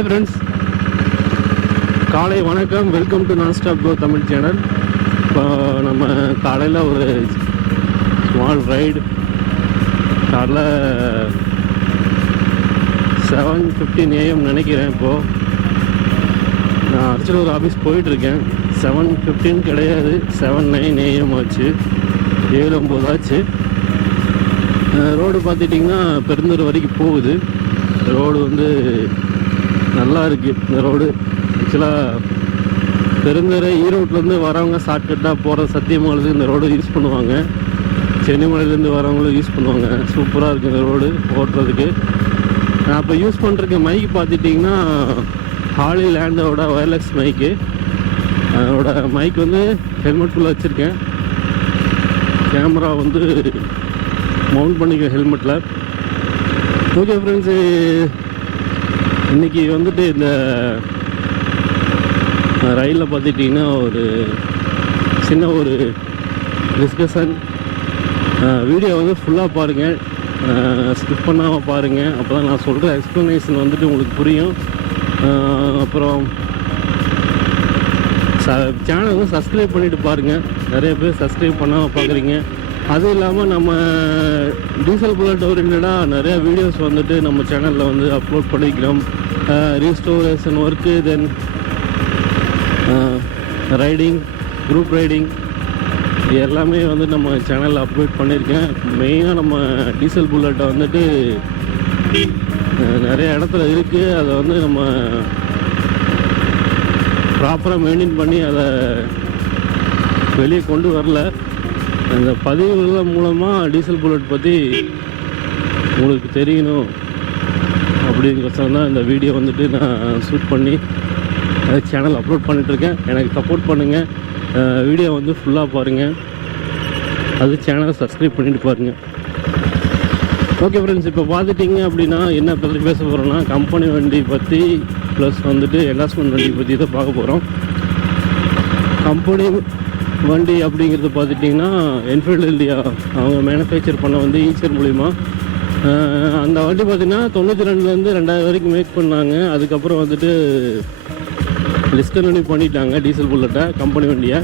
Hi friends, காலை வணக்கம். Welcome to நான் ஸ்டாப் கோ தமிழ் சேனல். இப்போ நம்ம காலையில் ஒரு ஸ்மால் ரைடு, காலைல 7:15 AM நினைக்கிறேன். இப்போது நான் அர்ச்சலூர் ஆஃபீஸ் போயிட்டுருக்கேன். 7:15 கிடையாது, 7:09 AM ஆச்சு, 7:09 ஆச்சு. ரோடு பார்த்துட்டிங்கன்னா பெருந்தூர் வரைக்கும் போகுது. ரோடு வந்து நல்லா இருக்குது. இந்த ரோடு ஆக்சுவலாக பெருந்தரை ஈரோட்லேருந்து வரவங்க ஷார்ட்கட்டாக போகிற சத்தியமங்கலத்துக்கு இந்த ரோடு யூஸ் பண்ணுவாங்க. சென்னிமலையிலேருந்து வரவங்களும் யூஸ் பண்ணுவாங்க. சூப்பராக இருக்குது இந்த ரோடு ஓட்டுறதுக்கு. நான் இப்போ யூஸ் பண்ணுறதுக்கு மைக்கு பார்த்துட்டிங்கன்னா ஹாலி லேண்டோட ஒயர்லெஸ் மைக்கு. அதோட மைக் வந்து ஹெல்மெட்டுக்குள்ளே வச்சுருக்கேன். கேமரா வந்து மவுண்ட் பண்ணிக்க ஹெல்மெட்டில். ஓகே ஃப்ரெண்ட்ஸு, இன்றைக்கி வந்துட்டு இந்த ரயிலில் பார்த்துட்டிங்கன்னா ஒரு சின்ன ஒரு டிஸ்கஷன். வீடியோ வந்து ஃபுல்லாக பாருங்கள், ஸ்கிப் பண்ணாமல் பாருங்கள். அப்போ தான் நான் சொல்கிற எக்ஸ்ப்ளனேஷன் வந்துட்டு உங்களுக்கு புரியும். அப்புறம் சேனல் வந்து சப்ஸ்கிரைப் பண்ணிவிட்டு பாருங்கள். நிறைய பேர் சப்ஸ்கிரைப் பண்ணாமல் பார்க்குறீங்க. அதுவும் இல்லாமல் நம்ம டீசல் புல்லட் ஓரியன்டாக நிறையா வீடியோஸ் வந்துட்டு நம்ம சேனலில் வந்து அப்லோட் பண்ணிக்கிறோம். ரீஸ்டோரேஷன் ஒர்க்கு, தென் ரைடிங், குரூப் ரைடிங், இது எல்லாமே வந்து நம்ம சேனலில் அப்லோட் பண்ணியிருக்கேன். மெயினாக நம்ம டீசல் புல்லட்டை வந்துட்டு நிறைய இடத்துல இருக்குது. அதை வந்து நம்ம ப்ராப்பராக மெயின்டைன் பண்ணி அதை வெளியே கொண்டு வரல. அந்த பதிவுகள் மூலமாக டீசல் புல்லட் பற்றி உங்களுக்கு தெரியணும் அப்படிங்கிறதுனால தான் இந்த வீடியோ வந்துட்டு நான் ஷூட் பண்ணி சேனல் அப்லோட் பண்ணிகிட்ருக்கேன். எனக்கு சப்போர்ட் பண்ணுங்கள். வீடியோ வந்து ஃபுல்லாக பாருங்கள், அது சேனலை சப்ஸ்கிரைப் பண்ணிவிட்டு பாருங்கள். ஓகே ஃப்ரெண்ட்ஸ், இப்போ பார்த்துட்டிங்க அப்படின்னா என்ன பற்றி பேச போகிறோன்னா கம்பெனி வண்டி பற்றி ப்ளஸ் வந்துட்டு என்டாஸ்மெண்ட் வண்டி பற்றி தான் பார்க்க போகிறோம். கம்பெனி வண்டி அப்படிங்கிறது பார்த்துட்டிங்கன்னா என்ஃபீல்டு இந்தியா அவங்க மேனுஃபேக்சர் பண்ண வந்து ஈச்சர் மூலிமா. அந்த வண்டி பார்த்திங்கன்னா 92லேருந்து 2000 வரைக்கும் மேக் பண்ணாங்க. அதுக்கப்புறம் வந்துட்டு டிஸ்கன்டினியூ பண்ணிட்டாங்க டீசல் புல்லட்டை, கம்பெனி வண்டியை.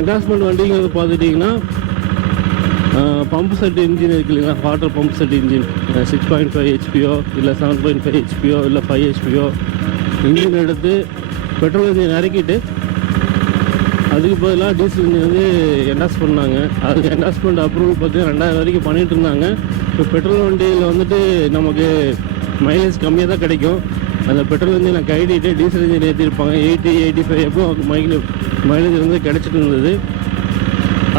என்டாஸ்மெண்ட் வண்டிங்கிறது பார்த்துட்டிங்கன்னா பம்ப் செட் இன்ஜின் இருக்குது இல்லைங்களா, water pump set engine 6.5 HPO இல்லை 7.5 HPO இல்லை 5 HPO இன்ஜின் எடுத்து பெட்ரோல் இன்ஜின் இறக்கிட்டு அதுக்கு பதிலாக டீசல் இன்ஜின் வந்து என்டாஸ் பண்ணாங்க. அதுக்கு என்டாஸ்மெண்ட் அப்ரூவல் பார்த்தீங்கன்னா 2000 வரைக்கும் பண்ணிகிட்டு இருந்தாங்க. இப்போ பெட்ரோல் வண்டியில் வந்துட்டு நமக்கு மைலேஜ் கம்மியாக தான் கிடைக்கும். அந்த பெட்ரோல் இன்ஜினை கைடிட்டு டீசல் இன்ஜின் ஏற்றிருப்பாங்க. 80-85 எப்போ மைலேஜ் வந்து கிடச்சிட்டு இருந்தது.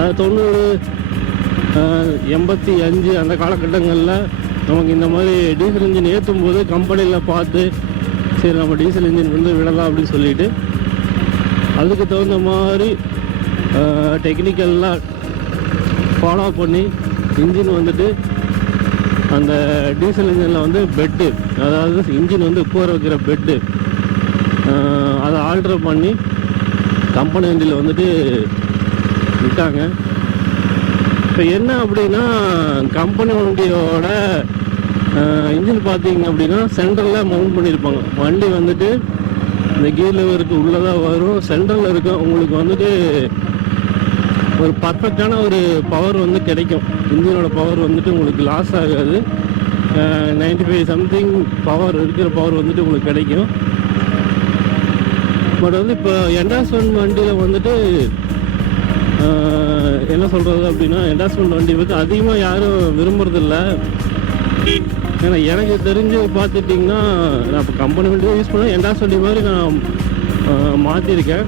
அது 90, 85 அந்த காலகட்டங்களில் நமக்கு இந்த மாதிரி டீசல் இன்ஜின் ஏற்றும் போது கம்பெனியில் பார்த்து சரி நம்ம டீசல் இன்ஜின் வந்து விடலாம் அப்படின்னு சொல்லிவிட்டு அதுக்கு தகுந்த மாதிரி டெக்னிக்கல்லாம் ஃபாலோ பண்ணி இன்ஜின் வந்துட்டு அந்த டீசல் இன்ஜினில் வந்து பெட்டு, அதாவது இன்ஜின் வந்து உட்கார வைக்கிற பெட்டு, அதை ஆல்ட்ரு பண்ணி கம்பெனி வண்டியில் வந்துட்டு விட்டாங்க. இப்போ என்ன அப்படின்னா கம்பெனி வண்டியோட இன்ஜின் பார்த்தீங்க அப்படின்னா சென்ட்ரலில் மவுண்ட் பண்ணியிருப்பாங்க. வண்டி வந்துட்டு இந்த கீர் லெவருக்கு உள்ளதாக வரும், சென்ட்ரலில் இருக்கும். உங்களுக்கு வந்துட்டு ஒரு பர்ஃபெக்டான ஒரு பவர் வந்து கிடைக்கும். இன்ஜினோட பவர் வந்துட்டு உங்களுக்கு லாஸ் ஆகாது. 95 சம்திங் பவர் இருக்கிற பவர் வந்துட்டு உங்களுக்கு கிடைக்கும். பட் வந்து இப்போ என்டாஸ்மெண்ட் வண்டியில் வந்துட்டு என்ன சொல்கிறது அப்படின்னா என்டாஸ்மெண்ட் வண்டி வந்து அதிகமாக யாரும் விரும்புறதில்ல. ஏன்னா எனக்கு தெரிஞ்சு பார்த்துட்டிங்கன்னா நான் இப்போ கம்பெனி வண்டியை யூஸ் பண்ண என்டாஸ் வண்டி மாதிரி நான் மாற்றிருக்கேன்.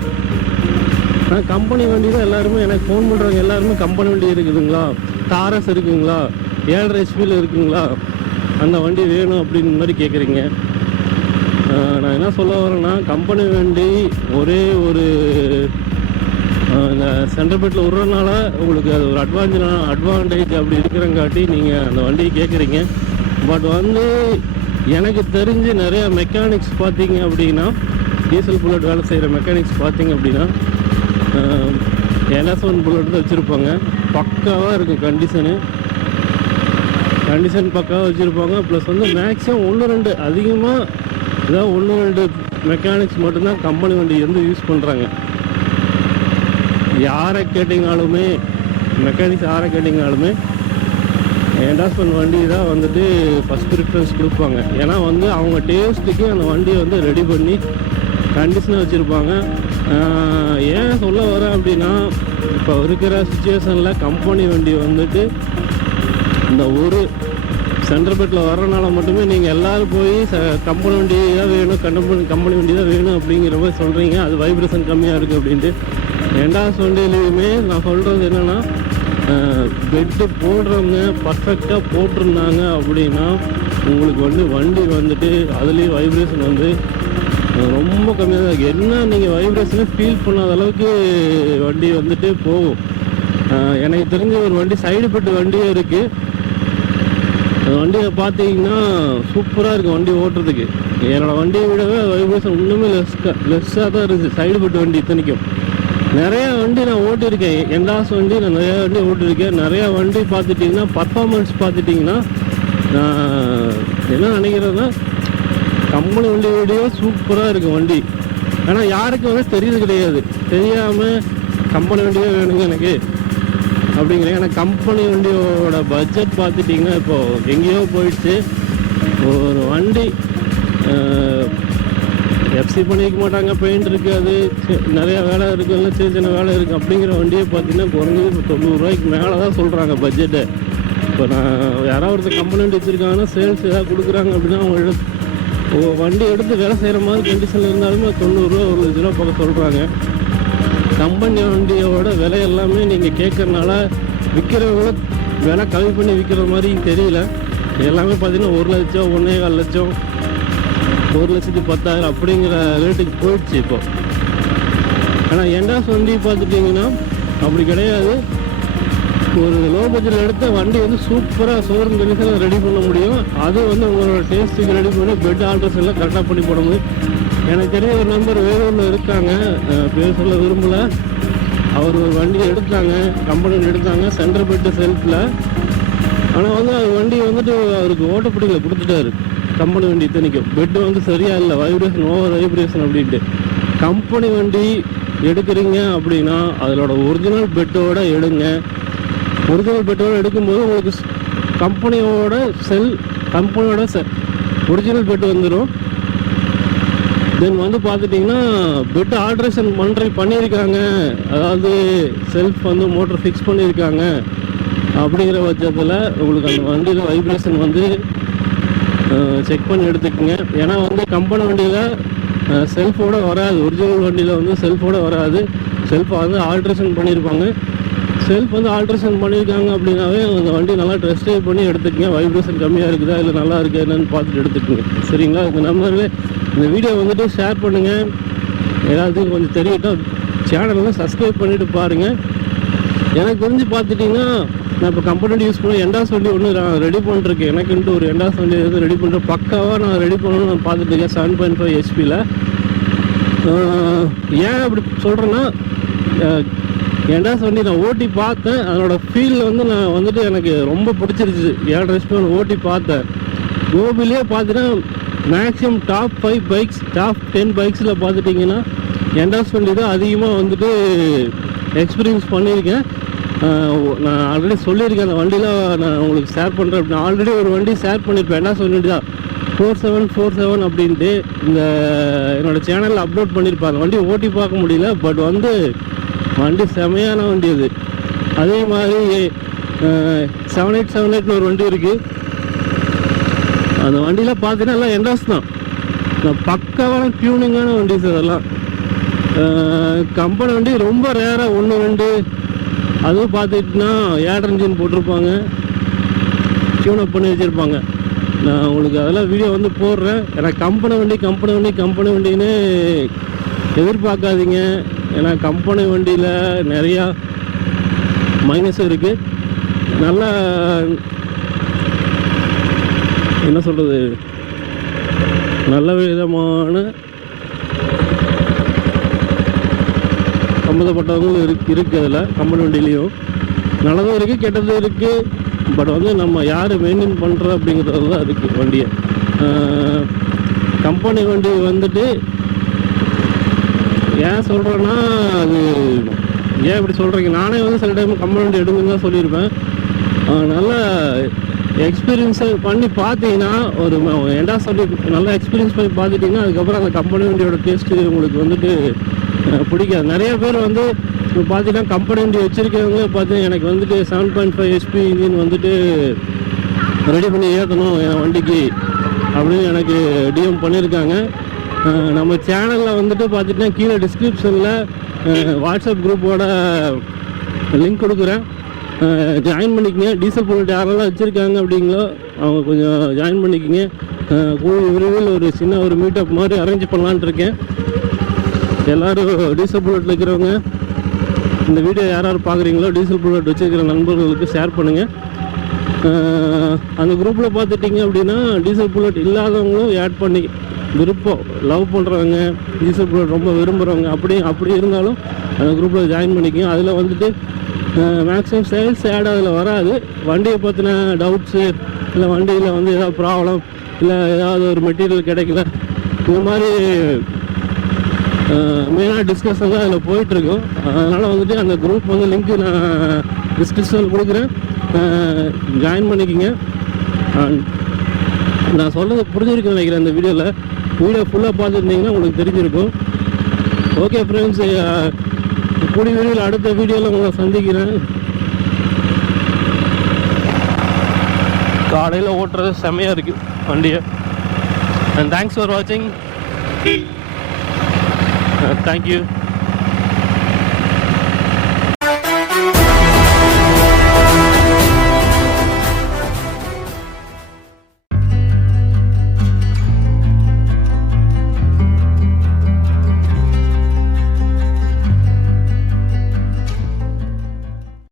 ஆனால் கம்பெனி வண்டி தான் எல்லாருமே எனக்கு ஃபோன் பண்ணுறவங்க எல்லாருமே கம்பெனி வண்டி இருக்குதுங்களா, டாரஸ் இருக்குங்களா, 7.5 HP இருக்குங்களா, அந்த வண்டி வேணும் அப்படின்னு மாதிரி கேட்குறீங்க. நான் என்ன சொல்ல வரேன்னா கம்பெனி வண்டி ஒரே ஒரு இந்த சென்டர் பெட்டில் விட்றதுனால உங்களுக்கு அது ஒரு அட்வான்டேஜ் அப்படி இருக்கிறங்காட்டி நீங்கள் அந்த வண்டியை கேட்குறீங்க. பட் வந்து எனக்கு தெரிஞ்சு நிறைய மெக்கானிக்ஸ் பார்த்தீங்க அப்படின்னா டீசல் புல்லட் வேலை செய்கிற மெக்கானிக்ஸ் பார்த்தீங்க அப்படின்னா என்டாஸ்மெண்ட் புல்லட் தான் வச்சுருப்பாங்க. பக்காவாக இருக்கும் கண்டிஷன் பக்காவாக வச்சுருப்பாங்க. ப்ளஸ் வந்து மேக்ஸிமம் 1-2 அதிகமாக இதான் 1-2 மெக்கானிக்ஸ் மட்டும்தான் கம்பெனி வண்டி வந்து யூஸ் பண்ணுறாங்க. யாரை கேட்டிங்கனாலுமே, மெக்கானிக்ஸ் யாரை கேட்டிங்கனாலுமே எண்டாஸ்மெண்ட் வண்டி தான் வந்துட்டு ஃபஸ்ட் ப்ரிஃபரன்ஸ் கொடுப்பாங்க. ஏன்னா வந்து அவங்க டேஸ்ட்டுக்கு அந்த வண்டியை வந்து ரெடி பண்ணி கண்டிஷனாக வச்சுருப்பாங்க. ஏன் சொல்ல வரேன் அப்படின்னா, இப்போ இருக்கிற சுச்சுவேஷனில் கம்பெனி வண்டி வந்துட்டு இந்த ஒரு சென்டர் பெட்டில் வர்றதுனால மட்டுமே நீங்கள் எல்லோரும் போய் கம்பெனி வண்டி தான் வேணும், கம்பெனி வண்டி தான் வேணும் அப்படிங்கிற மாதிரி சொல்கிறீங்க. அது வைப்ரேஷன் கம்மியாக இருக்குது அப்படின்ட்டு. எண்டாஸ் வண்டியிலையுமே நான் சொல்கிறது என்னென்னா, பெட்டு போடுறவங்க பர்ஃபெக்டாக போட்டிருந்தாங்க அப்படின்னா உங்களுக்கு வந்து வண்டி வந்துட்டு அதுலேயும் வைப்ரேஷன் வந்து ரொம்ப கம்மியாக தான் இருக்குது. என்ன நீங்கள் வைப்ரேஷனை ஃபீல் பண்ணாத அளவுக்கு வண்டி வந்துட்டு போகும். எனக்கு தெரிஞ்ச ஒரு வண்டி சைடு பெட்டு வண்டியும் இருக்குது. அந்த வண்டியை பார்த்தீங்கன்னா சூப்பராக இருக்குது வண்டி ஓட்டுறதுக்கு. என்னோடய வண்டியை விடவே வைப்ரேஷன் இன்னுமே லெஸ்ஸாக தான் இருந்துச்சு சைடு பெட்டு வண்டி இத்தனைக்கும். நிறையா வண்டி நான் ஓட்டியிருக்கேன், எண்டாஸ் வண்டி நான் நிறையா வண்டி ஓட்டியிருக்கேன். நிறையா வண்டி பார்த்துட்டிங்கன்னா பர்ஃபார்மன்ஸ் பார்த்துட்டிங்கன்னா என்ன நினைக்கிறேன்னா கம்பெனி வண்டி விடையோ சூப்பராக இருக்கும் வண்டி. ஆனால் யாருக்கும் வந்து தெரியுது கிடையாது. தெரியாமல் கம்பெனி வண்டியே வேணுங்க எனக்கு அப்படிங்கிறேன். ஏன்னா கம்பெனி வண்டியோட பட்ஜெட் பார்த்துட்டிங்கன்னா இப்போது எங்கேயோ போயிடுச்சு. ஒரு வண்டி எஃப்சி பண்ணிக்க மாட்டாங்க, பெயிண்ட் இருக்காது, நிறையா வேலை இருக்குது, இல்லை சின்ன சின்ன வேலை இருக்குது. அப்படிங்கிற வண்டியை பார்த்தீங்கன்னா குறைஞ்சது இப்போ 90 ரூபாய்க்கு மேலே தான் சொல்கிறாங்க பட்ஜெட்டை. இப்போ நான் யாராவது ஒருத்தர் கம்பெனி வண்டி வச்சுருக்காங்கன்னா சேல்ஸ் ஏதாவது கொடுக்குறாங்க அப்படின்னா அவங்க வண்டி எடுத்து வேலை செய்கிற மாதிரி கண்டிஷனில் இருந்தாலுமே 90 ரூபா 1 லட்ச ரூபா பக்கம் சொல்கிறாங்க. கம்பெனி வண்டியோட விலை எல்லாமே நீங்கள் கேட்குறதுனால விற்கிறவங்கள விலை கம்மி பண்ணி விற்கிற மாதிரி தெரியல. எல்லாமே பார்த்தீங்கன்னா 1 லட்சம், 1.25 லட்சம், 1,10,000 அப்படிங்கிற ரேட்டுக்கு போயிடுச்சு இப்போ. ஆனால் எண்டாஸ் வண்டி பார்த்துட்டிங்கன்னா அப்படி கிடையாது. ஒரு லோ பட்ஜெட்டில் எடுத்த வண்டி வந்து சூப்பராக ஷோரூம் கண்டிஷனில் ரெடி பண்ண முடியும். அது வந்து உங்களோட டேஸ்ட்டுக்கு ரெடி பண்ணி பெட் ஆல்ட்ரேஷன்லாம் கரெக்டாக பண்ணி போட முடியும். எனக்கு தெரிய ஒரு நம்பர் வேலூரில் இருக்காங்க, பேர் சொல்ல விரும்பலை. அவர் ஒரு வண்டியை எடுத்தாங்க, கம்பெனி எடுத்தாங்க சென்டர் பெட்டு செல்ஃபில். ஆனால் வந்து அது வண்டி வந்துட்டு அவருக்கு ஓட்ட பிடிக்கல, கொடுத்துட்டாரு. கம்பெனி வண்டி இத்தனைக்கும் பெட்டு வந்து சரியாக இல்லை, வைப்ரேஷன் ஓவர் வைப்ரேஷன் அப்படின்ட்டு. கம்பெனி வண்டி எடுக்கிறீங்க அப்படின்னா அதோட ஒரிஜினல் பெட்டோடு எடுங்க. ஒரிஜினல் பெட்டோடு எடுக்கும்போது உங்களுக்கு கம்பெனியோட ஒரிஜினல் பெட்டு வந்துடும். தென் வந்து பார்த்துட்டிங்கன்னா பெட்டு ஆல்ட்ரேஷன் பண்ணியிருக்காங்க, அதாவது செல்ஃப் வந்து மோட்டர் ஃபிக்ஸ் பண்ணியிருக்காங்க. அப்படிங்கிற பட்சத்தில் உங்களுக்கு அந்த வண்டியில் வைப்ரேஷன் வந்து செக் பண்ணி எடுத்துக்கோங்க. ஏன்னா வந்து கம்பெனி வண்டியில் செல்ஃபோடு வராது, ஒரிஜினல் வண்டியில் வந்து செல்ஃபோடு வராது. செல்ஃபை வந்து ஆல்ட்ரேஷன் பண்ணியிருப்பாங்க. செல்ஃப் வந்து ஆல்ட்ரேஷன் பண்ணியிருக்காங்க அப்படின்னாவே அந்த வண்டி நல்லா டெஸ்ட் ட்ரைவ் பண்ணி எடுத்துக்கங்க. வைப்ரேஷன் கம்மியாக இருக்குதா இல்லை நல்லா இருக்குது என்னன்னு பார்த்துட்டு எடுத்துக்கோங்க. சரிங்களா? இந்த நம்பரில் இந்த வீடியோ வந்துட்டு ஷேர் பண்ணுங்கள், எல்லாத்துக்கும் கொஞ்சம் தெரியட்டும். சேனலில் சப்ஸ்கிரைப் பண்ணிவிட்டு பாருங்கள். எனக்கு தெரிஞ்சு பார்த்துட்டிங்கன்னா நான் இப்போ கம்பெனி வண்டி யூஸ் பண்ண எண்டாஸ் வண்டி ஒன்று நான் ரெடி பண்ணிருக்கேன். எனக்குன்ட்டு ஒரு எண்டாஸ் வண்டி எதுவும் ரெடி பண்ணுறேன், பக்காவாக நான் ரெடி பண்ணணும்னு நான் பார்த்துட்ருக்கேன். 7.5 HP-ல். ஏன் அப்படி சொல்கிறேன்னா, எண்டாஸ் வண்டி நான் ஓட்டி பார்த்தேன். அதனோட ஃபீல் வந்து நான் வந்துட்டு எனக்கு ரொம்ப பிடிச்சிருச்சு. 7.5 HP ஓட்டி பார்த்தேன். கோபிலே பார்த்தீங்கன்னா மேக்ஸிமம் டாப் 5 பைக்ஸ், டாப் 10 பைக்ஸில் பார்த்துட்டிங்கன்னா எண்டாஸ் வண்டி தான் அதிகமாக வந்துட்டு எக்ஸ்பீரியன்ஸ் பண்ணியிருக்கேன். நான் ஆல்ரெடி சொல்லியிருக்கேன், அந்த வண்டியில் நான் உங்களுக்கு ஷேர் பண்ணுறேன் அப்படின்னு. ஆல்ரெடி ஒரு வண்டி ஷேர் பண்ணியிருப்பேன், எண்டாஸ் வண்டி தான் 4747 அப்படின்ட்டு இந்த என்னோடய சேனலில் அப்லோட் பண்ணியிருப்பேன். அந்த வண்டி ஓட்டி பார்க்க முடியல, பட் வந்து வண்டி செமையான வண்டி அது. அதே மாதிரி 7878 ஒரு வண்டி இருக்குது. அந்த வண்டியில் பார்த்தீங்கன்னா எல்லாம் எண்டாஸ் தான். பக்காவான டியூனிங்கான வண்டி சார் அதெல்லாம். கம்பெனி வண்டி ரொம்ப ரேராக 1-2 அதுவும் பார்த்துக்கிட்டிங்கன்னா ஏர் இன்ஜின் போட்டிருப்பாங்க, டியூனப் பண்ணி வச்சுருப்பாங்க. நான் உங்களுக்கு அதெல்லாம் வீடியோ வந்து போடுறேன். ஏன்னா கம்பெனி வண்டின்னு எதிர்பார்க்காதீங்க. ஏன்னா கம்பெனி வண்டியில் நிறையா மைனஸ் இருக்குது. நல்லா என்ன சொல்கிறது, நல்ல விதமான சம்மந்தப்பட்டவங்களும் இருக்குது. அதில் கம்பெனி வண்டியிலையும் நல்லதும் இருக்குது, கெட்டதும் இருக்குது. பட் வந்து நம்ம யார் மெயின்டைன் பண்ணுறோம் அப்படிங்கிறது தான் இருக்குது வண்டியை. கம்பெனி வண்டி வந்துட்டு ஏன் சொல்கிறேன்னா, அது ஏன் இப்படி சொல்கிறீங்க, நானே வந்து சில டைம் கம்பெனி வண்டி எடுங்கன்னு தான் சொல்லியிருப்பேன். நல்லா எக்ஸ்பீரியன்ஸை பண்ணி பார்த்தீங்கன்னா, ஒரு எண்டாஸ்மெண்ட் நல்லா எக்ஸ்பீரியன்ஸ் பண்ணி பார்த்துட்டிங்கன்னா, அதுக்கப்புறம் அந்த கம்பெனி வண்டியோட டேஸ்ட்டு உங்களுக்கு வந்துட்டு பிடிக்காது. நிறைய பேர் வந்து இப்போ பார்த்தீங்கன்னா கம்பெனி வண்டி வச்சுருக்கவங்களே பார்த்து எனக்கு வந்துட்டு 7.5 HP இன்ஜின் வந்துட்டு ரெடி பண்ணி ஏற்றணும் என் வண்டிக்கு அப்படின்னு எனக்கு டிஎம் பண்ணியிருக்காங்க. நம்ம சேனலில் வந்துட்டு பார்த்துட்டிங்கன்னா கீழே டிஸ்கிரிப்ஷனில் வாட்ஸ்அப் குரூப்போட லிங்க் கொடுக்குறேன், ஜாயின் பண்ணிக்கங்க. டீசல் புல்லட் யாரெல்லாம் வச்சுருக்காங்க அப்படிங்களோ அவங்க கொஞ்சம் ஜாயின் பண்ணிக்கங்க. கூடிய விரைவில் ஒரு சின்ன ஒரு மீட்டப் மாதிரி அரேஞ்ச் பண்ணலான்ட்டு இருக்கேன். எல்லோரும் டீசல் புல்லட்டில் இருக்கிறவங்க இந்த வீடியோ யார் யார் பார்க்குறீங்களோ டீசல் புல்லட் வச்சுருக்கிற நண்பர்களுக்கு ஷேர் பண்ணுங்கள். அந்த குரூப்பில் பார்த்துட்டிங்க அப்படின்னா டீசல் புல்லட் இல்லாதவங்களும் ஆட் பண்ணி விருப்பம் லவ் பண்ணுறவங்க டீசல் புல்லட் ரொம்ப விரும்புகிறவங்க அப்படி இருந்தாலும் அந்த குரூப்பில் ஜாயின் பண்ணிக்கோங்க. அதில் வந்துட்டு மேக்ஸிமம் சேல்ஸ் ஆட் அதில் வராது. வண்டியை பற்றின டவுட்ஸு இல்லை வண்டியில் வந்து ஏதாவது ப்ராப்ளம் இல்லை ஏதாவது ஒரு மெட்டீரியல் கிடைக்கல இந்த மாதிரி மெயினாக டிஸ்கஷன் தான் அதில் போயிட்டுருக்கோம். அதனால் வந்துட்டு அந்த குரூப் வந்து லிங்க்கு நான் டிஸ்கிரிப்ஷனில் கொடுக்குறேன், ஜாயின் பண்ணிக்கோங்க. நான் சொல்கிறது புரிஞ்சிருக்குன்னு நினைக்கிறேன். இந்த வீடியோ ஃபுல்லாக பார்த்துருந்தீங்கன்னா உங்களுக்கு தெரிஞ்சிருக்கும். ஓகே ஃப்ரெண்ட்ஸ், கூடிய விரைவில் அடுத்த வீடியோவில் உங்களை சந்திக்கிறேன். காலையில் ஓட்டுறது செம்மையாக இருக்குது வண்டியை. அண்ட் தேங்க்ஸ் ஃபார் வாட்சிங். Thank you.